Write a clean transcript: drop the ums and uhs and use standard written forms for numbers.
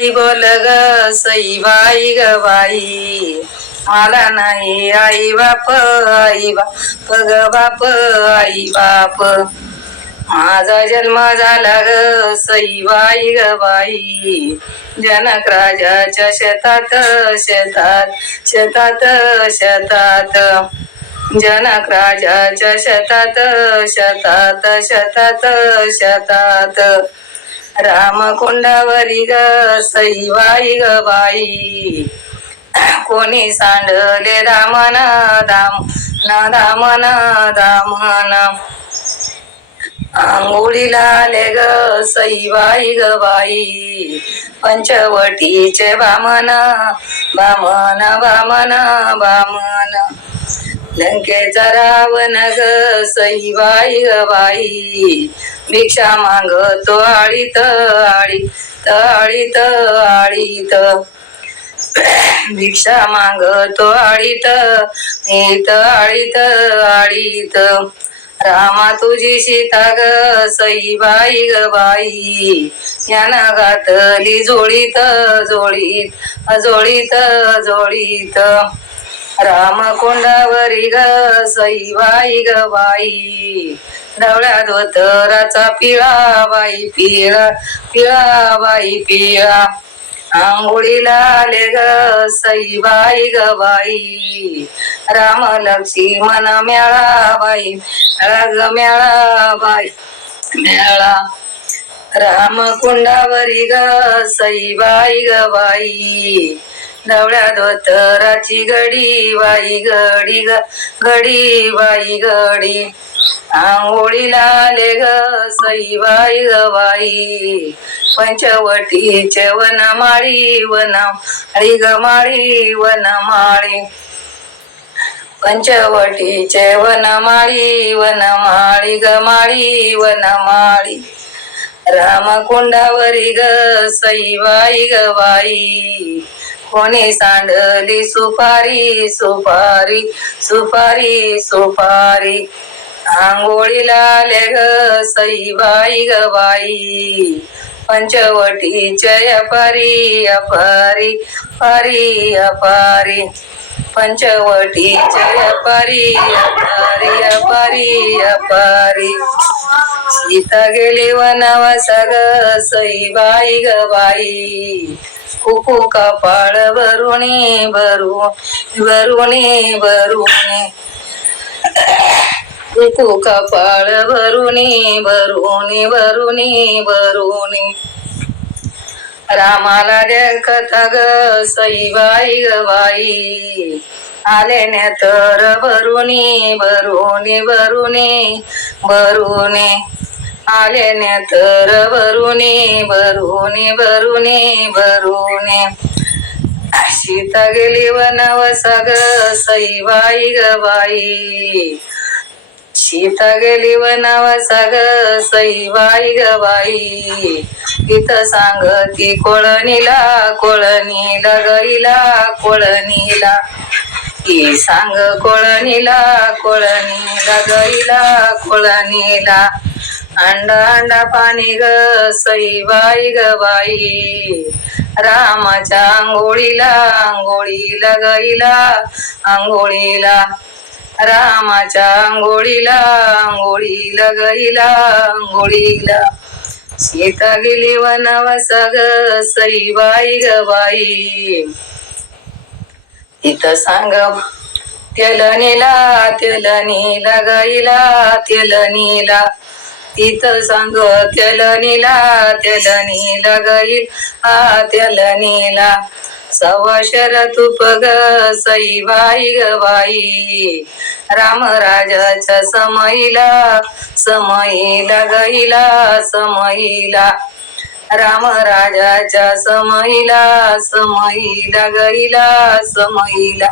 बोल ग सई बाई ग बाई, मला नाही आई बाप ग बाप आई बाप. माझा जन्म झाला ग सई बाई ग बाई, जनक राजाच्या शेतात शेतात शेतात शेतात. जनक राजाच्या शेतात शेतात शेतात शेतात. रामकुंडावरी ग सई बाई ग बाई, कोणी सांडले दामन दामन दामन. आंघोळीला आले ग सई बाई ग बाई, पंचवटीचे बामन बामन बामन बामन. लंकेचा रावण ग सई बाई ग बाई, भिक्षा मागतो आळीत आळीत आळीत आळीत. भिक्षा मागतो आळीत आळीत आळीत. रामा तुझी सीता ग सई बाई ग बाई, यानं घातली जोळीत जोळीत जोळीत जोळीत. रामकुंडावरी ग सई बाई ग बाई, ढवळ्या धोतराचा पिळा बाई पिळा पिळा बाई पिळा. आंघोळीला आले ग सई बाई ग बाई, राम लक्ष्मण मेळा बाई मेळा ग मेळा बाई मेळा. रामकुंडावरी ग सई बाई ग बाई, ढवळ्या धोतराची घडी बाई घडी ग घडी बाई घडी. आंघोळीला आले ग सई बाई ग बाई, पंचवटीचे वनमाळी वनमाळी ग माळी वनमाळी. पंचवटीचे वनमाळी वनमाळी ग माळी वनमाळी. रामकुंडावरी ग सई बाई ग बाई, कोणी सांडली सुपारी सुपारी सुपारी सुपारी. आंघोळीला आले ग सई बाई ग बाई, पंचवटीच्या अपारी अपारी पारी अपारी. पंचवटीच्या अपारी अपारी अपारी अपारी. सीता गेली वनवास ग सई बाई ग बाई, कुकू कपाळ भरुणी भरुणी भरुणी. कुकू कपाळ भरुणी भरुणी भरुणी भरुणी. रामाला देखत ग सई बाई ग बाई, आले नेतर भरुणी भरुणी भरुणी भरुणी. आले नेतर भरुणी भरुणी भरुणी भरुणी. सीता गेली वनवास ग सई बाई ग बाई, सीता गेली वनवास ग सई बाई ग बाई. तिथं सांगती कोळणीला कोळणीला गईला कोळणीला, ती सांग कोळणीला कोळणीला गईला कोळणीला. अंडा अंडा पाणी ग सई बाई ग बाई, रामाच्या आंघोळीला आंघोळीला गईला आंघोळीला. रामाच्या आंघोळीला आंघोळीला गईला आंघोळीला. सीता गेली वनवास ग सई बाई ग बाई, इथं सांग तेल नीला तेल नीला गईला तेल नीला. तिथं सांग तेल नीला गईल तेल नीला. सवाशर तुप ग सई बाई ग बाई, राम राजाच्या समईला समईला गईला समईला. राम राजाच्या समईला समईला गईला समईला.